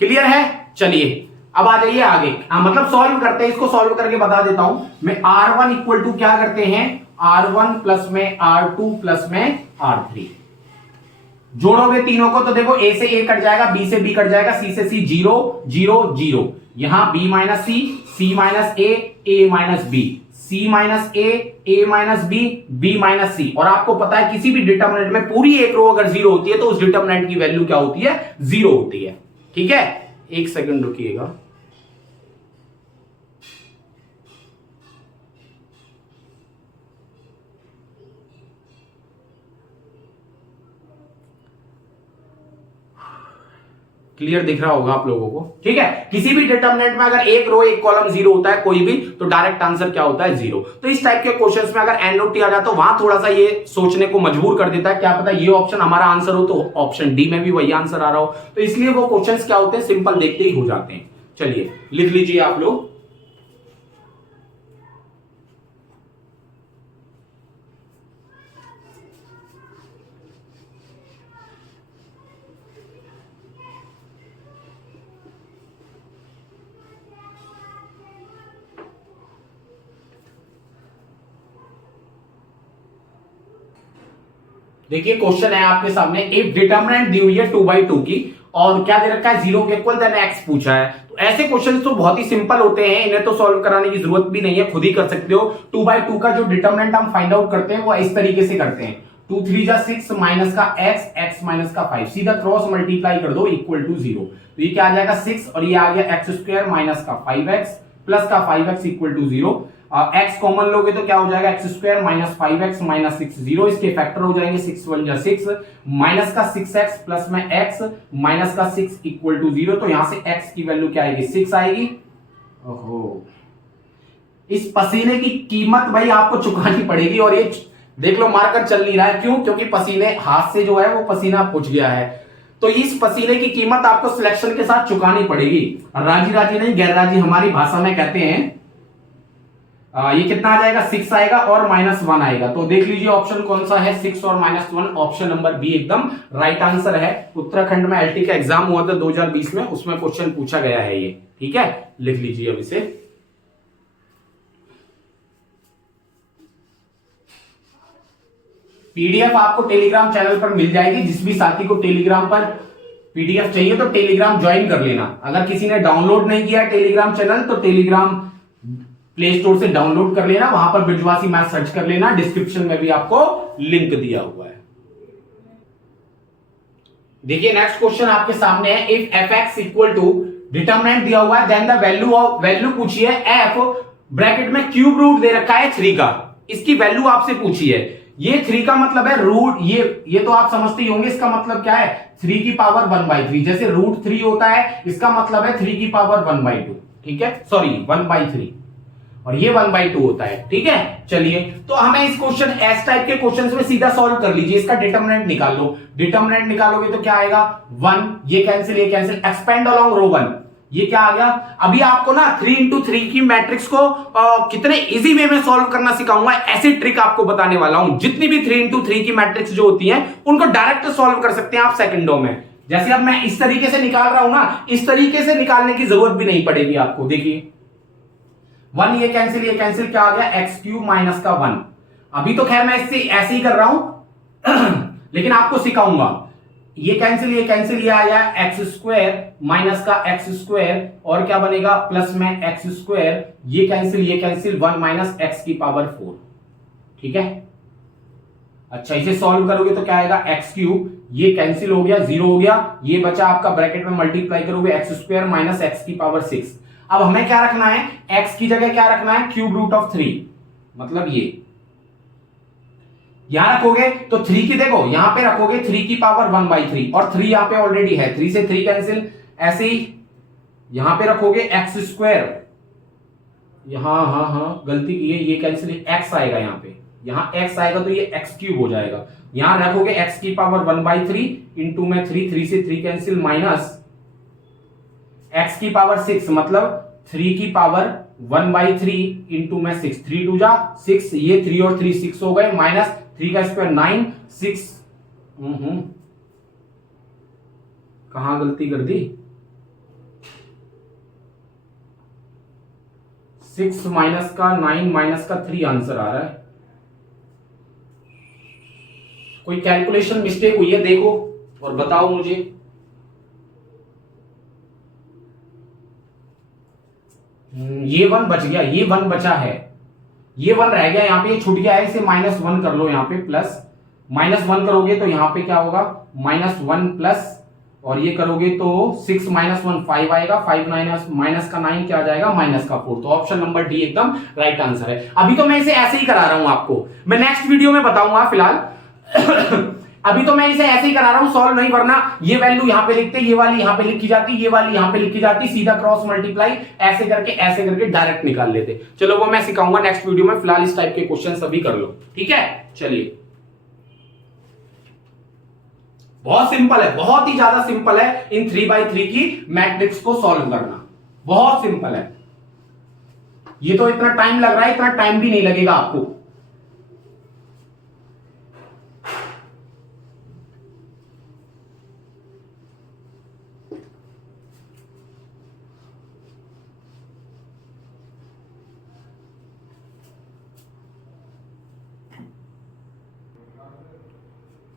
क्लियर है। चलिए अब आ जाइए आगे, मतलब सॉल्व करते हैं, इसको सॉल्व करके बता देता हूं मैं। R1 इक्वल टू क्या करते हैं, R1 प्लस में R2 प्लस में R3 जोड़ोगे तीनों को तो देखो A से A कट जाएगा, B से B कट जाएगा, C से C 0 0 0, यहां B minus C minus A minus B, C minus A minus B minus C। और आपको पता है किसी भी डिटर्मिनेंट में पूरी एक रो अगर 0 होती है तो उस डिटर्मिनेंट की वैल्यू क्या होती है, 0 होती है। ठीक है, एक सेकंड रुकिएगा। क्लियर दिख रहा होगा आप लोगों को। ठीक है, किसी भी डिटर्मिनेंट में अगर एक रो एक कॉलम 0 होता है कोई भी, तो डायरेक्ट आंसर क्या होता है 0। तो इस टाइप के क्वेश्चंस में अगर NOT आ जाता तो वहां थोड़ा सा ये सोचने को मजबूर कर देता है, क्या पता ये ऑप्शन हमारा आंसर हो तो ऑप्शन डी में भी वही आंसर आ रहा हो। तो इसलिए वो क्वेश्चंस क्या होते हैं, सिंपल देखते ही हो जाते हैं। चलिए लिख लीजिए आप लोग, देखिए क्वेश्चन है आपके सामने, एक डिटर्मिनेंट दी हुई है 2/2 की और क्या दे रखा है 0 के इक्वल देन x पूछा है। तो ऐसे क्वेश्चन तो बहुत ही सिंपल होते हैं, इन्हें तो सॉल्व कराने की जरूरत भी नहीं है, खुद ही कर सकते हो। 2/2 का जो डिटर्मिनेंट हम फाइंड आउट करते हैं वो इस तरीके से करते हैं, 2 3 जा 6 माइनस का x माइनस का 5, सीधा क्रॉस मल्टीप्लाई कर दो इक्वल टू 0। तो ये क्या आ जाएगा 6 और ये आ गया x स्क्वायर माइनस का 5x प्लस का 5x equal to 0। x common लोगे तो क्या हो जाएगा x square minus 5x minus 6 0, इसके फैक्टर हो जाएंगे 6 1 जा 6 माइनस का 6x प्लस में x माइनस का 6 इक्वल टू 0। तो यहां से x की वैल्यू क्या आएगी 6 आएगी। ओहो, इस पसीने की कीमत भाई आपको चुकानी पड़ेगी। और ये देख लो मारकर चल नहीं रहा है, क्यों, क्योंकि पसीने हाथ से जो है वो पसीना पुछ गया है। तो इस पसीने की कीमत आपको सिलेक्शन के साथ चुकानी पड़ेगी। राजी राजी नहीं गैर राजी हमारी भाषा में कहते हैं। ये कितना आ जाएगा 6 आएगा और -1 आएगा। तो देख लीजिए ऑप्शन कौन सा है 6 और -1, ऑप्शन नंबर बी एकदम राइट आंसर है। उत्तराखंड में LT का एग्जाम हुआ था 2020 में, उसमें क्वेश्चन पूछा गया है ये। ठीक है, लिख लीजिए अब इसे। PDF आपको टेलीग्राम चैनल पर मिल जाएगी। जिस भी साथी को टेलीग्राम पर PDF चाहिए तो टेलीग्राम ज्वाइन कर लेना। अगर किसी ने डाउनलोड नहीं किया टेलीग्राम चैनल तो टेलीग्राम प्ले स्टोर से डाउनलोड कर लेना, वहां पर ब्रिजवासी मैथ सर्च कर लेना, डिस्क्रिप्शन में भी आपको लिंक दिया हुआ है। देखिए नेक्स्ट क्वेश्चन आपके सामने है, if fx equal to determinant दिया हुआ है देन द वैल्यू पूछिए f, ब्रैकेट में क्यूब रूट दे रखा है 3 का। इसकी वैल्यू आपसे पूछी है। ये 3 का मतलब है रूट, ये तो आप समझते ही होंगे। इसका मतलब क्या है, 3 की पावर 1/3। जैसे √3 होता है, इसका मतलब है 3 की पावर 1/2। ठीक है, सॉरी 1/3, और ये 1/2 होता है। ठीक है, चलिए तो हमें इस क्वेश्चन एस टाइप के क्वेश्चंस में सीधा सॉल्व कर लीजिए। इसका डिटरमिनेंट निकाल लो। डिटरमिनेंट निकालोगे तो क्या आएगा, 1, ये कैंसिल, ये कैंसिल, एक्सपेंड अलोंग रो 1, ये क्या आ गया। अभी आपको ना 3x3 की मैट्रिक्स को कितने इजी वे में सॉल्व करना सिखाऊंगा, ऐसी ट्रिक आपको बताने वाला हूं। जितनी भी 3x3 की मैट्रिक्स जो होती हैं उनको डायरेक्ट सॉल्व कर सकते हैं आप सेकंडों में। जैसे अब मैं इस तरीके से निकाल रहा हूं ना, इस तरीके से निकालने की जरूरत भी नहीं पड़ेगी आपको। देखिए 1, ये कैंसिल, क्या आ गया, x³ माइनस का 1। अभी तो खैर मैं इससे ऐसे ही कर रहा हूं लेकिन आपको सिखाऊंगा। ये कैंसिल, ये आ गया x² माइनस का x², और क्या बनेगा, प्लस में x², ये कैंसिल 1 माइनस x की पावर 4। ठीक है, अच्छा इसे सॉल्व करोगे तो क्या आएगा, x³, ये कैंसिल हो गया, 0 हो गया, ये बचा आपका ब्रैकेट में मल्टीप्लाई करोगे x² माइनस x की पावर 6। अब हमें क्या रखना है, x की जगह क्या रखना है, √3, मतलब ये यहां रखोगे तो 3 की, देखो यहां पे रखोगे 3 की पावर 1/3, और 3 यहां पे ऑलरेडी है, 3 से 3 कैंसिल। ऐसे ही यहां पे रखोगे x², यहां हाँ गलती की है, ये कैंसिल, x आएगा यहां पे, यहां x आएगा तो ये x³ हो जाएगा। यहां रखोगे x की पावर 1/3 इंटू में 3 से 3 कैंसिल, माइनस x की पावर 6, मतलब 3 की पावर 1/3 इंटू में 6, 3 2 जा 6, ये 3 और 3 6 हो गए, माइनस 3 का स्क्वायर 9, 6, कहां गलती कर दी, 6 माइनस का 9 माइनस का 3 आंसर आ रहा है। कोई कैलकुलेशन मिस्टेक हुई है देखो और बताओ मुझे। ये 1 बच गया, ये 1 बचा है, ये 1 रह गया, यहां पे ये छूट गया है, इसे -1 कर लो, यहां पे प्लस, -1 करोगे तो यहां पे क्या होगा, -1 प्लस, और ये करोगे तो 6 -1 5 आएगा, 5 माइनस का 9 क्या आ जाएगा, -4। तो ऑप्शन नंबर डी एकदम राइट आंसर है। अभी तो मैं इसे ऐसे ही करा रहा हूं आपको, मैं नेक्स्ट वीडियो में बताऊंगा, फिलहाल अभी तो मैं इसे ऐसे ही करा रहा हूं, सॉल्व नहीं, वरना ये वैल्यू यहां पे लिखते, ये वाली यहां पे लिखी जाती, ये वाली यहां पे लिखी जाती, सीधा क्रॉस मल्टीप्लाई ऐसे करके डायरेक्ट निकाल लेते। चलो वो मैं सिखाऊंगा नेक्स्ट वीडियो में, फिलहाल इस टाइप के क्वेश्चन सभी कर लो। ठीक है, चलिए बहुत सिंपल है, बहुत ही ज्यादा सिंपल है इन 3x3 की मैट्रिक्स को सॉल्व करना, बहुत सिंपल है। ये तो इतना टाइम लग रहा है, इतना टाइम भी नहीं लगेगा आपको।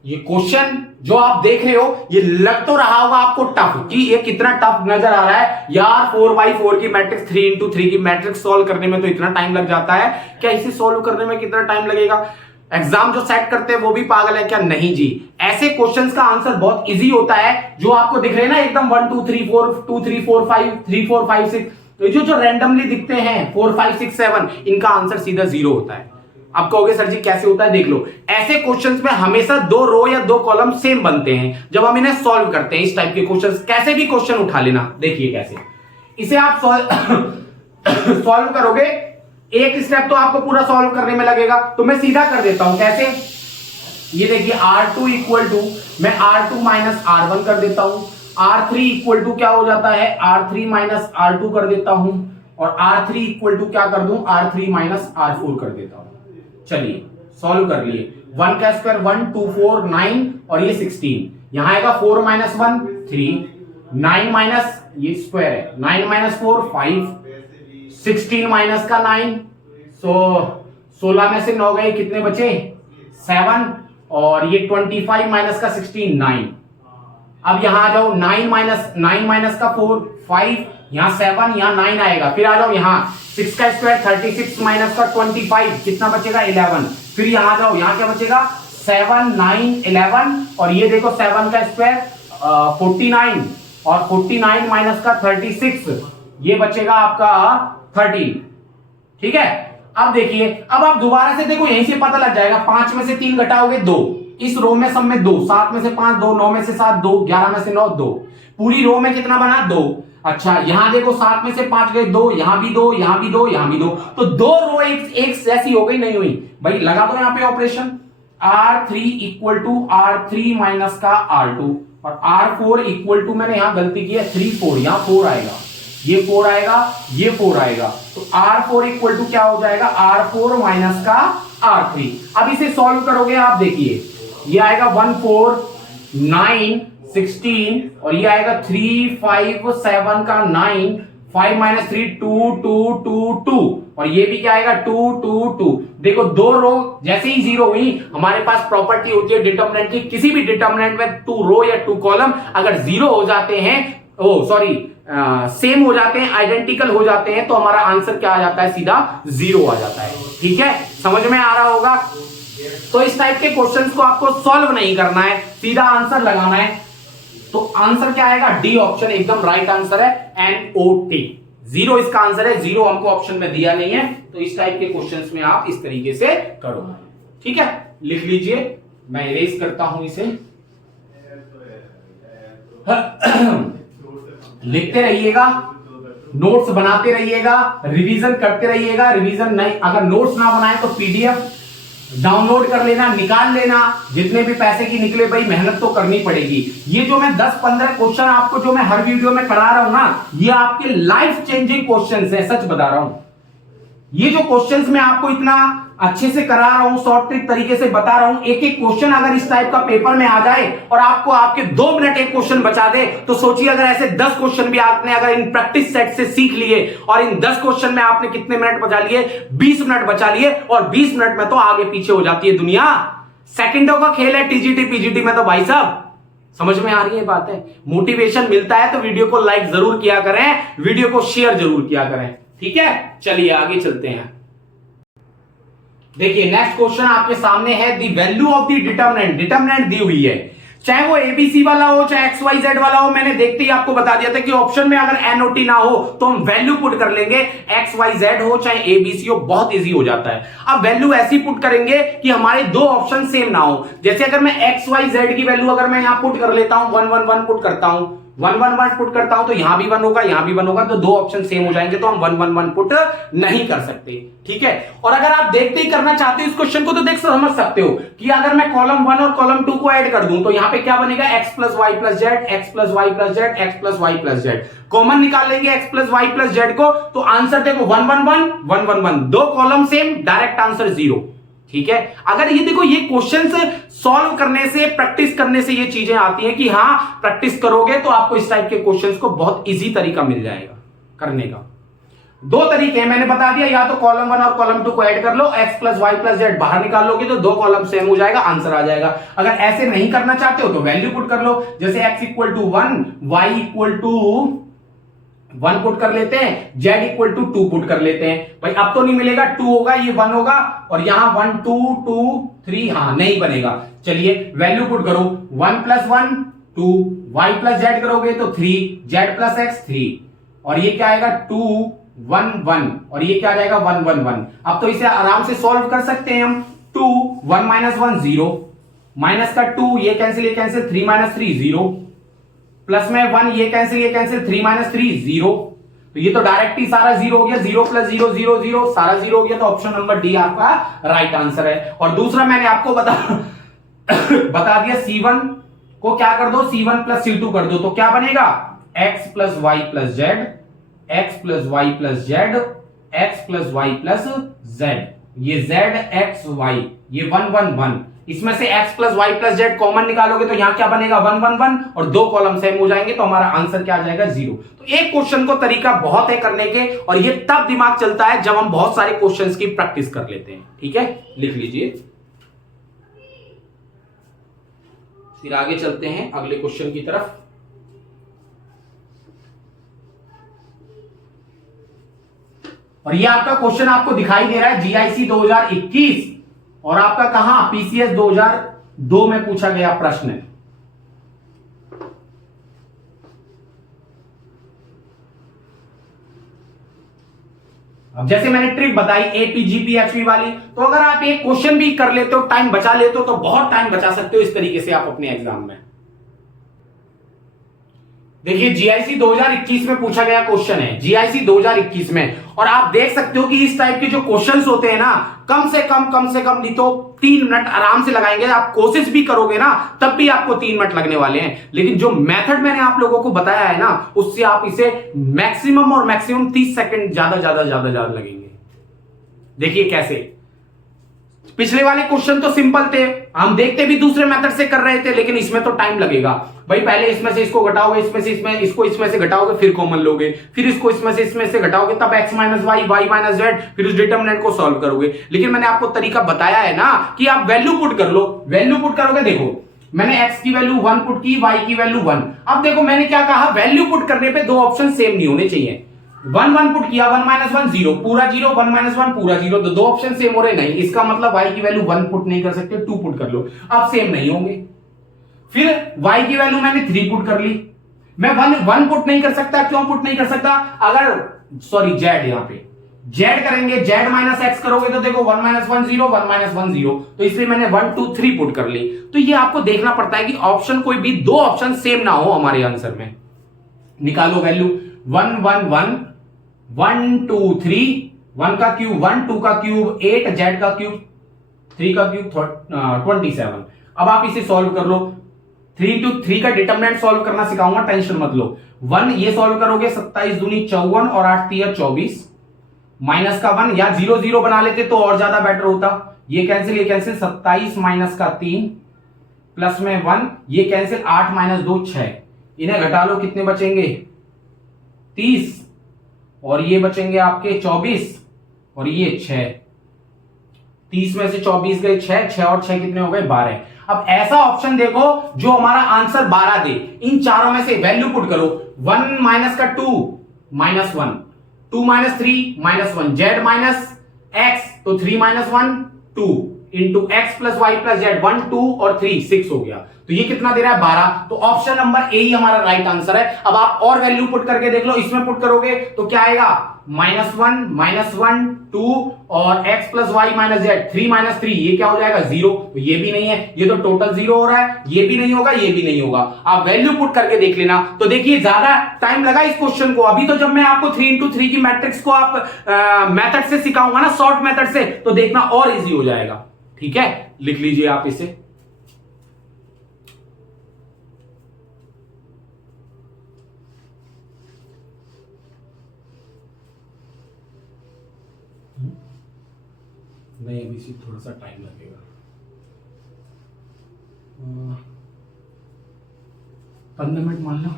ये क्वेश्चन जो आप देख रहे हो, ये लग तो रहा होगा आपको टफ, कि ये कितना टफ नजर आ रहा है यार, 4x4 की मैट्रिक्स, 3x3 की मैट्रिक्स सॉल्व करने में तो इतना टाइम लग जाता है, क्या इसे सॉल्व करने में कितना टाइम लगेगा, एग्जाम जो सेट करते हैं वो भी पागल है क्या, नहीं जी। ऐसे क्वेश्चंस का आंसर बहुत इजी होता है, जो आपको दिख रहे हैं ना एकदम 1 2 3 4 2 3 4 5 3 4 5 6, तो जो रैंडमली दिखते हैं 4 5 6 7, इनका आंसर सीधा 0 होता है। आप कहोगे सर जी कैसे होता है, देख लो, ऐसे क्वेश्चंस में हमेशा 2 रो या 2 कॉलम सेम बनते हैं जब हम इन्हें सॉल्व करते हैं। इस टाइप के क्वेश्चंस कैसे भी क्वेश्चन उठा लेना, देखिए कैसे इसे आप सॉल्व करोगे, एक स्टेप तो आपको पूरा सॉल्व करने में लगेगा, तो मैं सीधा कर देता हूं। कैसे, ये देखिए R2 इक्वल टू, मैं R2 माइनस R1 कर देता हूं, R3 इक्वल टू क्या हो जाता है, R3 माइनस R2 कर देता हूं, और R3 इक्वल टू क्या कर दूं, R3 माइनस R4 कर देता हूं। चलिए सॉल्व कर लिए, 1 का स्क्वायर 1 2 4 9, और ये 16, यहां आएगा 4 माइनस 1 3, 9 माइनस, ये स्क्वायर है, 9 माइनस 4 5, 16 माइनस का 9, सो 16 में से 9 गए, कितने बचे 7, और ये 25 माइनस का 16 9। अब यहां आ जाओ, 9 माइनस का 4 5, यहां 7, यहां 9 आएगा, फिर आ जाओ यहां 6 का स्क्वायर 36 माइनस का 25, कितना बचेगा 11, फिर यहां आ जाओ, यहां क्या बचेगा 7 9 11, और ये देखो 7 का स्क्वायर 49, और 49 माइनस का 36, ये बचेगा आपका 13। ठीक है, अब देखिए, अब आप दोबारा से देखो, यहीं से पता लग जाएगा, 5 में से 3 घटाओगे 2, इस रो में सब में 2, 7 में से 5 2, 9 में से 7 2, 11 में से 9 2, पूरी रो में कितना बना 2। अच्छा यहां देखो 7 में से 5 गए 2, यहां भी 2, यहां भी 2, यहां भी 2, तो 2 रो एक जैसी हो गई, नहीं हुई भाई, लगा दो यहां पे operation, R3 equal to R3 minus का R2, और R4 इक्वल टू, मैंने यहां गलती की है 3 4, यहां 4 आएगा, ये 4 आएगा, ये 4 आएगा, तो R4 इक्वल टू क्या हो जाएगा, R4 माइनस का R3। अब इसे सॉल्व करोगे आप, देखिए ये आएगा 1 4 9 16, और ये आएगा 3 5 7 का 9, 5 माइनस 3 2 2 2 2, और ये भी क्या आएगा 2 2 2। देखो 2 रो जैसे ही जीरो हुई, हमारे पास प्रॉपर्टी होती है डिटर्मिनेंट की, किसी भी डिटर्मिनेंट में 2 रो या 2 कॉलम अगर जीरो हो जाते हैं, सेम हो जाते हैं, आइडेंटिकल हो जाते हैं, तो हमारा आंसर क्या आ जाता है, सीधा 0 आ जाता है। ठीक है, समझ में आ रहा होगा। तो इस टाइप के क्वेश्चंस को आपको सॉल्व नहीं करना है, सीधा आंसर लगाना है। तो आंसर क्या आएगा, डी ऑप्शन एकदम राइट आंसर है, NOT। 0 इसका आंसर है, 0 हमको ऑप्शन में दिया नहीं है, तो इस टाइप के क्वेश्चंस में आप इस तरीके से करो। ठीक है, लिख लीजिए, मैं इरेज करता हूं इसे। लिखते रहिएगा, नोट्स बनाते रहिएगा, रिवीजन करते रहिएगा। रिवीजन नहीं, अगर नोट्स ना बनाए तो PDF डाउनलोड कर लेना, निकाल लेना, जितने भी पैसे की निकले भाई, मेहनत तो करनी पड़ेगी। ये जो मैं 10-15 क्वेश्चन आपको जो मैं हर वीडियो में करा रहा हूं ना, ये आपके लाइफ चेंजिंग क्वेश्चंस हैं, सच बता रहा हूं। ये जो क्वेश्चंस मैं आपको इतना अच्छे से करा रहा हूं, शॉर्ट ट्रिक तरीके से बता रहा हूं, एक एक क्वेश्चन अगर इस टाइप का पेपर में आ जाए और आपको आपके 2 मिनट एक क्वेश्चन बचा दे, तो सोचिए अगर ऐसे 10 क्वेश्चन भी आपने अगर इन प्रैक्टिस सेट से सीख लिए, और इन 10 क्वेश्चन में आपने कितने मिनट बचा लिए, 20 मिनट बचा लिए, और 20 मिनट में तो आगे पीछे हो जाती है दुनिया। सेकंडों का खेल है TGT PGT में तो भाई साहब। समझ में आ रही है बात है। मोटिवेशन मिलता है तो वीडियो को लाइक जरूर किया करें, वीडियो को शेयर जरूर किया करें। ठीक है, चलिए आगे चलते हैं। देखिए नेक्स्ट क्वेश्चन आपके सामने है, the value of the determinant. Determinant दी हुई है, चाहे वो ABC वाला हो चाहे XYZ वाला हो। मैंने देखते ही आपको बता दिया था कि ऑप्शन में अगर NOT ना हो तो हम वैल्यू पुट कर लेंगे, XYZ हो चाहे ABC हो, बहुत इजी हो जाता है। अब वैल्यू ऐसी पुट करेंगे कि हमारे 2 ऑप्शन सेम ना हो। जैसे अगर मैं XYZ की वैल्यू अगर मैं यहां पुट कर लेता हूं, 1 1 1 पुट करता हूं, 1 1 1 पुट करता हूं, तो यहां भी 1 होगा, यहां भी 1 होगा, तो 2 ऑप्शन सेम हो जाएंगे, तो हम 1 1 1 पुट नहीं कर सकते। ठीक है, और अगर आप देखते ही करना चाहते हो इस क्वेश्चन को, तो देख समझ सकते हो कि अगर मैं कॉलम 1 और कॉलम 2 को ऐड कर दूं, तो यहां पे क्या बनेगा, x plus y plus z, x plus y plus z, x plus y plus z. Common निकाल लेंगे x plus y plus z को, तो आंसर देखो 1 1 1 1 1 1, 2 कॉलम सेम, डायरेक्ट आंसर 0। ठीक है, अगर ये देखो ये क्वेश्चंस सॉल्व करने से, प्रैक्टिस करने से ये चीजें आती हैं कि हां प्रैक्टिस करोगे तो आपको इस टाइप के क्वेश्चंस को बहुत इजी तरीका मिल जाएगा करने का। 2 तरीके हैं मैंने बता दिया, या तो कॉलम 1 और कॉलम 2 को ऐड कर लो, x plus y plus z बाहर निकाल लोगे तो 2 कॉलम सेम हो जाएगा, आंसर आ जाएगा। अगर ऐसे नहीं करना चाहते हो तो वैल्यू पुट कर लो, जैसे x equal to 1, y equal to 1 put कर लेते हैं, z इक्वल टू 2 पुट कर लेते हैं। भाई अब तो नहीं मिलेगा, 2 होगा, ये 1 होगा, और यहां 1 2 2 3, हां नहीं बनेगा। चलिए वैल्यू पुट करो, 1 प्लस 1 2, y प्लस जेड करोगे तो 3, z प्लस x 3, और ये क्या आएगा 2 1 1, और ये क्या जाएगा 1 1 1। अब तो इसे आराम से सॉल्व कर सकते हैं हम। 2 1 माइनस 1 0, माइनस का 2, ये कैंसिल 3 माइनस 3 0, प्लस में 1, ये कैंसिल 3 माइनस 3 0, तो ये तो डायरेक्ट ही सारा 0 हो गया, 0 प्लस 0 0 0, सारा 0 हो गया, तो ऑप्शन नंबर डी आपका राइट आंसर है। और दूसरा मैंने आपको बता दिया, C1 को क्या कर दो, C1 प्लस C2 कर दो, तो क्या बनेगा, x plus y plus z, x plus y plus z, x plus y plus z, ये z x y, ये 1 1 1, इसमें से x plus y plus z common निकालोगे तो यहां क्या बनेगा 1 1 1, और 2 कॉलम सेम हो जाएंगे, तो हमारा आंसर क्या आ जाएगा 0। तो एक क्वेश्चन को तरीका बहुत है करने के, और ये तब दिमाग चलता है जब हम बहुत सारे क्वेश्चंस की प्रैक्टिस कर लेते हैं। ठीक है, लिख लीजिए, फिर आगे चलते हैं अगले क्वेश्चन की तरफ। और ये आपका क्वेश्चन आपको दिखाई दे रहा है GIC 2021, और आपका कहां PCS 2002 में पूछा गया प्रश्न है। अब जैसे मैंने ट्रिक बताई एपीजीपी एचपी वाली, तो अगर आप एक क्वेश्चन भी कर लेते हो, टाइम बचा लेते हो, तो बहुत टाइम बचा सकते हो इस तरीके से आप अपने एग्जाम में। देखिए जीआईसी 2021 में पूछा गया क्वेश्चन है, जीआईसी 2021 में, और आप देख सकते हो कि इस टाइप के जो क्वेश्चंस होते हैं ना, कम से कम नहीं तो 3 मिनट आराम से लगाएंगे। आप कोशिश भी करोगे ना तब भी आपको 3 मिनट लगने वाले हैं, लेकिन जो मेथड मैंने आप लोगों को बताया है ना, उससे आप इसे मैक्सिमम और मैक्सिमम 30 सेकंड ज्यादा लगेंगे। देखिए कैसे, पिछले वाले क्वेश्चन तो सिंपल थे, हम देखते भी दूसरे मेथड से कर रहे थे, लेकिन इसमें तो टाइम लगेगा भाई। पहले इसमें से इसको घटाओगे, इसमें से इसमें से घटाओगे, फिर कॉमन लोगे, फिर इसको इसमें से घटाओगे, तब x minus y, y minus z, फिर उस डिटरमिनेंट को सॉल्व करोगे। लेकिन मैंने आपको तरीका बताया है ना कि आप वैल्यू पुट कर लो, वैल्यू पुट करोगे। देखो मैंने x की वैल्यू 1 पुट की, y की वैल्यू 1। अब देखो मैंने क्या कहा, वैल्यू पुट करने पे दो ऑप्शन सेम नहीं होने चाहिए। 1 पुट किया, 1 माइनस 1 0, पूरा 0, 1 माइनस 1 पूरा 0, तो दो ऑप्शन सेम हो रहे नहीं, इसका मतलब y की वैल्यू 1 पुट नहीं कर सकते, 2 पुट कर लो, अब सेम नहीं होंगे। फिर y की वैल्यू मैंने 3 पुट कर ली, मैं 1 पुट नहीं कर सकता, क्यों पुट नहीं कर सकता, अगर सॉरी z, यहां पे z करेंगे, z माइनस x करोगे तो देखो 1 माइनस 1 0, 1 माइनस 1 0, तो इसलिए मैंने 1 2 3 पुट कर ली। तो ये आपको देखना पड़ता है कि ऑप्शन कोई भी दो ऑप्शन सेम ना हो हमारे आंसर में। निकालो वैल्यू, 1 1 1 1 2 3, 1 का क्यूब 1, 2 का क्यूब 8, z का क्यूब 3 का क्यूब 27। अब आप इसे सॉल्व कर लो, 3 into 3 का डिटरमिनेंट सॉल्व करना सिखाऊंगा, टेंशन मत लो। 1 ये सॉल्व करोगे, 27 दूनी 54 और 8 तिया 24, माइनस का 1 या 0 0 बना लेते तो और ज्यादा बेटर होता। ये कैंसिल 27 माइनस का 3 प्लस में 1, ये कैंसिल 8 माइनस 2 6, इन्हें घटा लो, कितने बचेंगे 30, और ये बचेंगे आपके 24 और ये 6, 30 में से 24 गए 6 और 6 कितने हो गए 12। अब ऐसा ऑप्शन देखो जो हमारा आंसर 12 दे, इन चारों में से वैल्यू पुट करो। 1 माइनस का 2 minus 1, 2 minus 3 minus 1, z minus x, तो 3 minus 1 2 into x plus y plus z, 1 2 और 3 6 हो गया, तो ये कितना दे रहा है 12। तो ऑप्शन नंबर ए ही हमारा राइट आंसर है। अब आप और वैल्यू पुट करके देख लो, इसमें पुट करोगे तो क्या आएगा, माइनस वन 2 और x plus y minus z, 3 minus 3, ये क्या हो जाएगा 0, तो ये भी नहीं है, ये तो टोटल 0 हो रहा है, ये भी नहीं होगा, ये भी नहीं होगा। आप वैल्यू पुट करके देख लेना। तो देखिए ज्यादा टाइम लगा इस क्वेश्चन को, अभी तो जब मैं आपको 3 into 3 की मैट्रिक्स को आप मेथड से सिखाऊंगा ना, शॉर्ट मेथड से, तो देखना और इजी हो जाएगा। ठीक है, लिख लीजिए आप इसे। नहीं, अभी से थोड़ा सा टाइम लगेगा, 15 मिनट मान लो।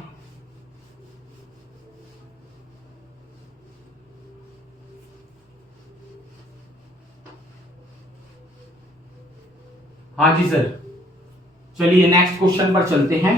हाँ जी सर, चलिए नेक्स्ट क्वेश्चन पर चलते हैं।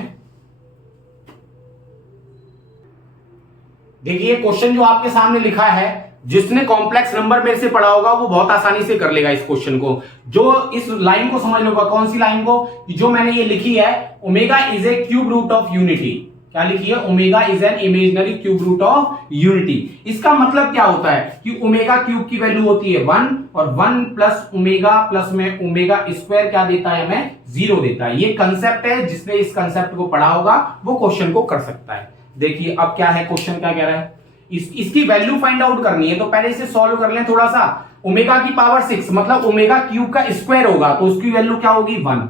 देखिए क्वेश्चन जो आपके सामने लिखा है, जिसने कॉम्प्लेक्स नंबर में से पढ़ा होगा वो बहुत आसानी से कर लेगा इस क्वेश्चन को। जो इस लाइन को समझ लोगा, कौन सी लाइन को, जो मैंने ये लिखी है, omega is a cube root of unity. क्या लिखी है, omega is an imaginary cube root of unity. इसका मतलब क्या होता है कि ओमेगा क्यूब की वैल्यू होती है 1, और 1 प्लस ओमेगा प्लस में ओमेगा स्क्वायर क्या देता है हमें, 0 देता है। ये कंसेप्ट है, जिसने इस कंसेप्ट को पढ़ा होगा वो क्वेश्चन को कर सकता है। देखिए अब क्या है, क्वेश्चन क्या कह रहा है, इसकी वैल्यू फाइंड आउट करनी है, तो पहले इसे सॉल्व कर लें थोड़ा सा। ओमेगा की पावर 6 मतलब ओमेगा क्यूब का स्क्वायर होगा, तो उसकी वैल्यू क्या होगी 1।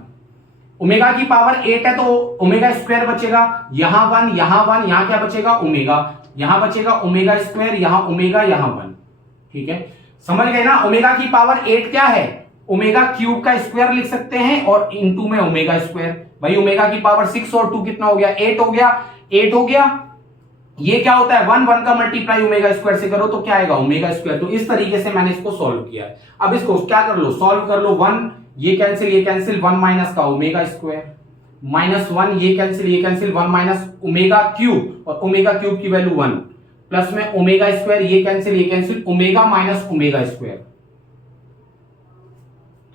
ओमेगा की पावर 8 है तो ओमेगा स्क्वायर बचेगा, यहां 1 यहां 1, यहां क्या बचेगा ओमेगा, यहां बचेगा ओमेगा स्क्वायर, यहां ओमेगा यहां 1। ठीक है, समझ गए ना। ओमेगा की पावर 8 क्या है, ओमेगा क्यूब का स्क्वायर लिख सकते हैं, और इनटू में ओमेगा स्क्वायर। भाई ओमेगा की पावर 6 और 2 कितना हो गया, 8 हो गया, 8 हो गया। ये क्या होता है 1 1 का मल्टीप्लाई ओमेगा स्क्वायर से करो तो क्या आएगा ओमेगा स्क्वायर। तो इस तरीके से मैंने इसको सॉल्व किया है। अब इसको क्या कर लो, सॉल्व कर लो। 1 ये कैंसिल 1 माइनस का ओमेगा स्क्वायर, माइनस 1 ये कैंसिल 1 माइनस ओमेगा क्यूब, और ओमेगा क्यूब की वैल्यू 1, प्लस में ओमेगा स्क्वायर ये cancel omega minus omega square.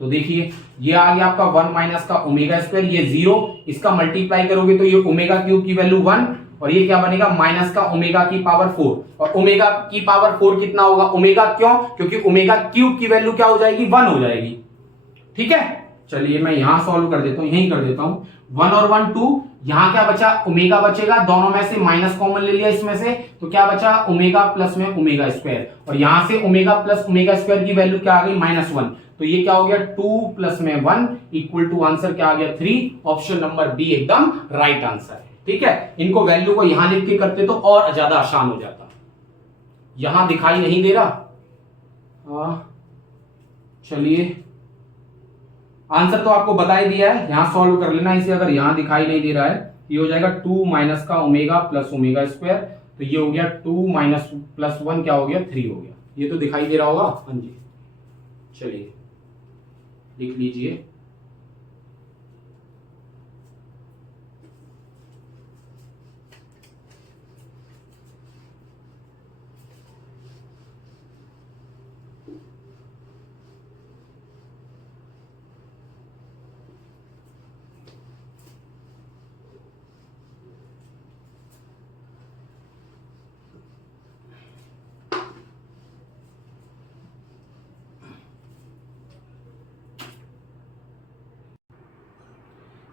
तो देखिए ये आ गया आपका 1 माइनस का ओमेगा स्क्वायर, ये 0, इसका मल्टीप्लाई करोगे तो ये ओमेगा क्यूब की वैल्यू 1 और ये क्या बनेगा माइनस का ओमेगा की पावर 4, और ओमेगा की पावर 4 कितना होगा ओमेगा, क्यों, क्योंकि ओमेगा क्यूब की वैल्यू क्या हो जाएगी 1 हो जाएगी। ठीक है, चलिए मैं यहां सॉल्व कर देता हूं, यहीं कर देता हूं, 1 और 1 2, यहां क्या बचा ओमेगा बचेगा, दोनों में से माइनस कॉमन ले लिया इसमें से, तो क्या बचा ओमेगा प्लस में ओमेगा स्क्वायर, और यहां से ओमेगा प्लस ओमेगा स्क्वायर की वैल्यू क्या आ गई -1, तो ये क्या हो गया 2 प्लस में 1 इक्वल टू आंसर क्या आ गया 3। ऑप्शन नंबर बी एकदम राइट आंसर है। ठीक है, इनको वैल्यू को यहां लिख के करते तो और ज्यादा आसान हो जाता। यहां दिखाई नहीं दे रहा, चलिए आंसर तो आपको बता ही दिया है, यहां सॉल्व कर लेना इसे। अगर यहां दिखाई नहीं दे रहा है ये हो जाएगा 2 माइनस का ओमेगा प्लस ओमेगा स्क्वायर, तो ये हो गया 2 माइनस प्लस 1 क्या हो गया 3 हो गया। ये तो दिखाई दे रहा होगा, हाँ जी, चलिए लिख लीजिए।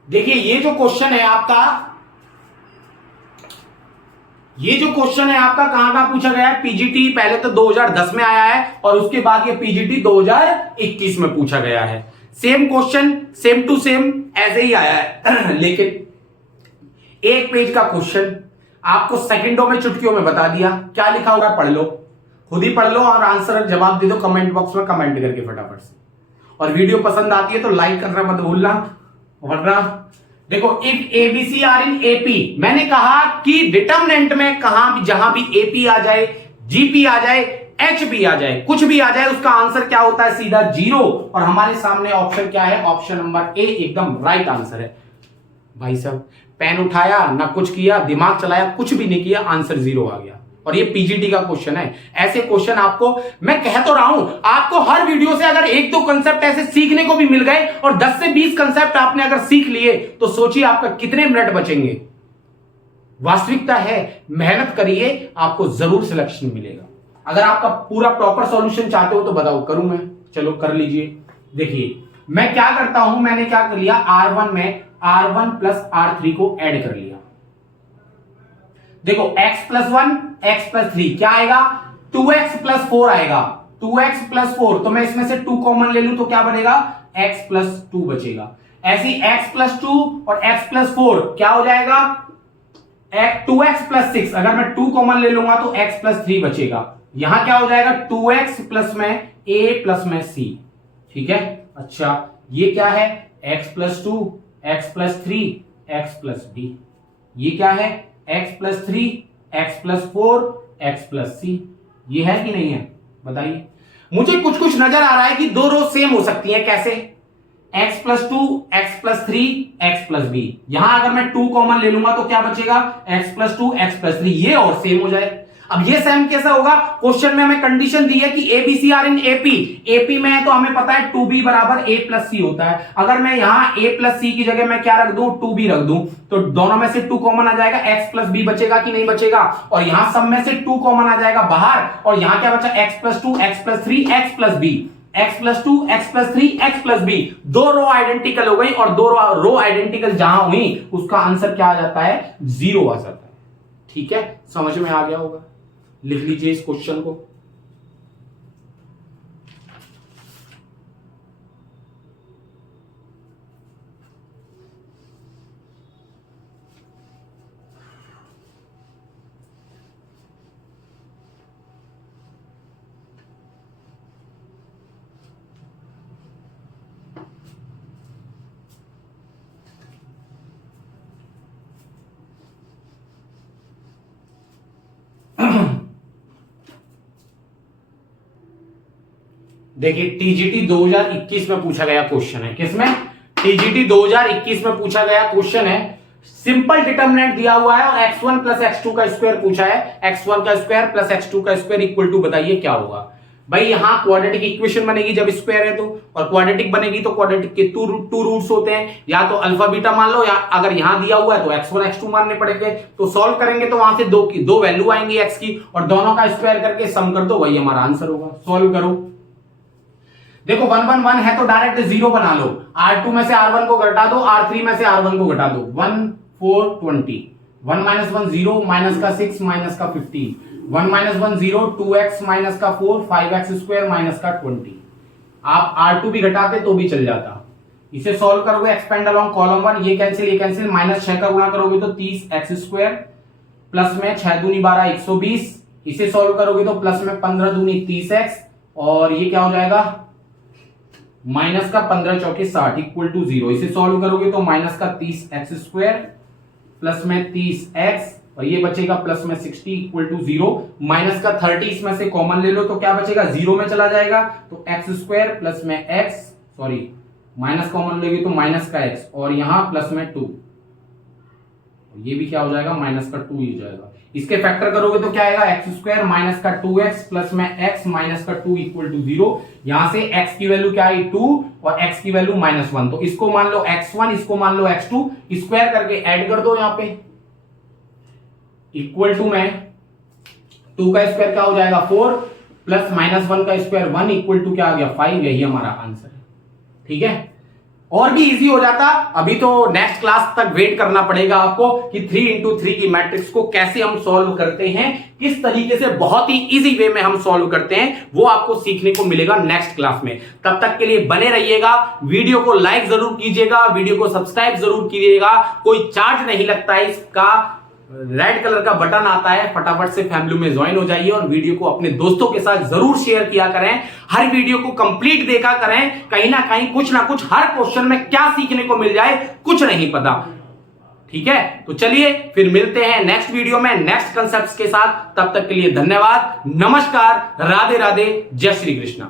देखिए ये जो क्वेश्चन है आपका, ये जो क्वेश्चन है आपका कहां पूछा गया है, पीजीटी पहले तो 2010 में आया है और उसके बाद ये पीजीटी 2021 में पूछा गया है। Same question same to same ऐसे ही आया है लेकिन एक पेज का क्वेश्चन आपको सेकंडों में चुटकियों में बता दिया। क्या लिखा होगा पढ़ लो, खुद ही पढ़ लो और आंसर जवाब दे दो कमेंट बॉक्स में कमेंट करके फटाफट से। और वीडियो पसंद आती है तो लाइक करना मत भूलना। वरना देखो if ABC are in AP, मैंने कहा कि डिटर्मिनेंट में कहां भी जहां भी एपी आ जाए, जीपी आ जाए, एच भी आ जाए, कुछ भी आ जाए, उसका आंसर क्या होता है सीधा 0। और हमारे सामने ऑप्शन क्या है, ऑप्शन नंबर ए एकदम राइट आंसर है। भाई साहब पेन उठाया ना कुछ किया, दिमाग चलाया, कुछ भी नहीं किया, आंसर 0 आ गया। और ये पीजीटी का क्वेश्चन है। ऐसे क्वेश्चन आपको मैं कह तो रहा हूं, आपको हर वीडियो से अगर एक दो कंसेप्ट ऐसे सीखने को भी मिल गए और 10 से 20 कंसेप्ट आपने अगर सीख लिए तो सोचिए आपका कितने मिनट बचेंगे। वास्तविकता है, मेहनत करिए, आपको जरूर सिलेक्शन मिलेगा। अगर आपका पूरा प्रॉपर सॉल्यूशन चाहते हो तो बताओ, करूं मैं? चलो कर लीजिए। देखिए मैं क्या करता हूं, मैंने क्या कर लिया, R1 में R1 प्लस R3 को ऐड कर लिया। देखो x प्लस 1 x प्लस 3 क्या आएगा, 2x प्लस 4 आएगा, 2x प्लस 4, तो मैं इसमें से 2 कॉमन ले लूं तो क्या बनेगा, x प्लस 2 बचेगा। ऐसी x प्लस 2 और x प्लस 4 क्या हो जाएगा, 2x प्लस 6, अगर मैं 2 कॉमन ले लूंगा तो x प्लस 3 बचेगा। यहां क्या हो जाएगा 2x प्लस में a प्लस में c। ठीक है, अच्छा ये क्या है, x plus 2 x plus 3 x plus d, ये क्या है x plus 3 x plus 4 x plus c। ये है कि नहीं है बताइए। मुझे कुछ कुछ नजर आ रहा है कि दो रो सेम हो सकती है। कैसे, x plus 2 x plus 3 x plus b, यहां अगर मैं 2 कॉमन ले लूंगा तो क्या बचेगा, x प्लस 2 x प्लस 3, ये और सेम हो जाए। अब ये सेम कैसा होगा, क्वेश्चन में हमें कंडीशन दी है कि ABC are in AP, AP में है तो हमें पता है 2b बराबर a प्लस सी होता है। अगर मैं यहां a प्लस सी की जगह मैं क्या रख दूं, 2b रख दूं, तो दोनों में से 2 कॉमन आ जाएगा, x प्लस b बचेगा कि नहीं बचेगा, और यहां सब में से 2 कॉमन आ जाएगा बाहर, और यहां क्या बचा, x plus 2 x plus 3 x plus b, x plus 2 x plus 3 x plus b। दो रो आइडेंटिकल हो गई और दो रो आइडेंटिकल जहां हुई उसका आंसर क्या आ जाता है, 0 आ जाता है। ठीक है, समझ में आ गया होगा। लिख लीजिए इस क्वेश्चन को। देखिए टीजीटी 2021 में पूछा गया क्वेश्चन है। किसमें, टीजीटी 2021 में पूछा गया क्वेश्चन है। सिंपल डिटर्मिनेंट दिया हुआ है और x1 प्लस x2 का स्क्वायर पूछा है, x1 का स्क्वायर प्लस x2 का स्क्वायर इक्वल टू बताइए क्या होगा। भाई यहां क्वाड्रेटिक इक्वेशन बनेगी जब स्क्वायर है तो, और क्वाड्रेटिक बनेगी तो क्वाड्रेटिक के टू रूट्स होते हैं, या तो अल्फा बीटा मान लो, या अगर यहां दिया हुआ है तो x1 x2 मानने पड़ेंगे। तो सॉल्व करेंगे तो वहां से दो वैल्यू आएंगी x की, और दोनों का स्क्वायर करके सम कर दो, वही हमारा आंसर होगा। सॉल्व करो। देखो 1 1 1 है तो डायरेक्ट 0 बना लो, R2 में से R1 को घटा दो, R3 में से R1 को घटा दो। 1 4 20, 1 - 1 0, माइनस का 6 माइनस का 15, 1 - 1 0, 2x माइनस का 4, 5x स्क्वायर माइनस का 20। आप R2 भी घटाते तो भी चल जाता। इसे सॉल्व करोगे एक्सपेंड अलोंग कॉलम 1, ये कैंसिल, माइनस 6 का गुणा करोगे तो 30x स्क्वायर, प्लस में 6 दूनी 12 120। इसे सॉल्व करोगे तो प्लस में 15 दूनी 30x, और ये क्या हो जाएगा माइनस का 15 चौके 60 इक्वल टू 0। इसे सॉल्व करोगे तो माइनस का 30x स्क्वायर, प्लस में 30x, और ये बचेगा प्लस में 60 इक्वल टू 0। माइनस का 30 इसमें से कॉमन ले लो तो क्या बचेगा, 0 में चला जाएगा, तो x स्क्वायर प्लस में x, सॉरी माइनस कॉमन लेगी तो माइनस का x, और यहां प्लस में 2, ये भी क्या हो जाएगा माइनस का 2 ही हो जाएगा। इसके फैक्टर करोगे तो क्या आएगा, x स्क्वायर माइनस का 2x प्लस में x माइनस का 2 इक्वल टू 0। यहां से x की वैल्यू क्या आई 2, और x की वैल्यू -1, तो इसको मान लो x1, इसको मान लो x2, स्क्वायर करके ऐड कर दो यहां पे, इक्वल टू में 2 का स्क्वायर क्या हो जाएगा 4, प्लस -1 का स्क्वायर 1 इक्वल टू क्या आ गया 5। यही हमारा आंसर है। ठीक है, और भी इजी हो जाता, अभी तो नेक्स्ट क्लास तक वेट करना पड़ेगा आपको कि 3x3 की मैट्रिक्स को कैसे हम सॉल्व करते हैं, किस तरीके से बहुत ही इजी वे में हम सॉल्व करते हैं, वो आपको सीखने को मिलेगा नेक्स्ट क्लास में। तब तक के लिए बने रहिएगा, वीडियो को लाइक जरूर कीजिएगा, वीडियो को सब्सक्राइब जरूर कीजिएगा। कोई चार्ज नहीं लगता है, इसका रेड कलर का बटन आता है, फटाफट से फैमिली में ज्वाइन हो जाइए, और वीडियो को अपने दोस्तों के साथ जरूर शेयर किया करें। हर वीडियो को कंप्लीट देखा करें, कहीं ना कहीं कुछ ना कुछ हर क्वेश्चन में क्या सीखने को मिल जाए कुछ नहीं पता। ठीक है, तो चलिए फिर मिलते हैं नेक्स्ट वीडियो में नेक्स्ट कंसेप्ट्स के साथ। तब तक के लिए धन्यवाद, नमस्कार, राधे राधे, जय श्री कृष्णा।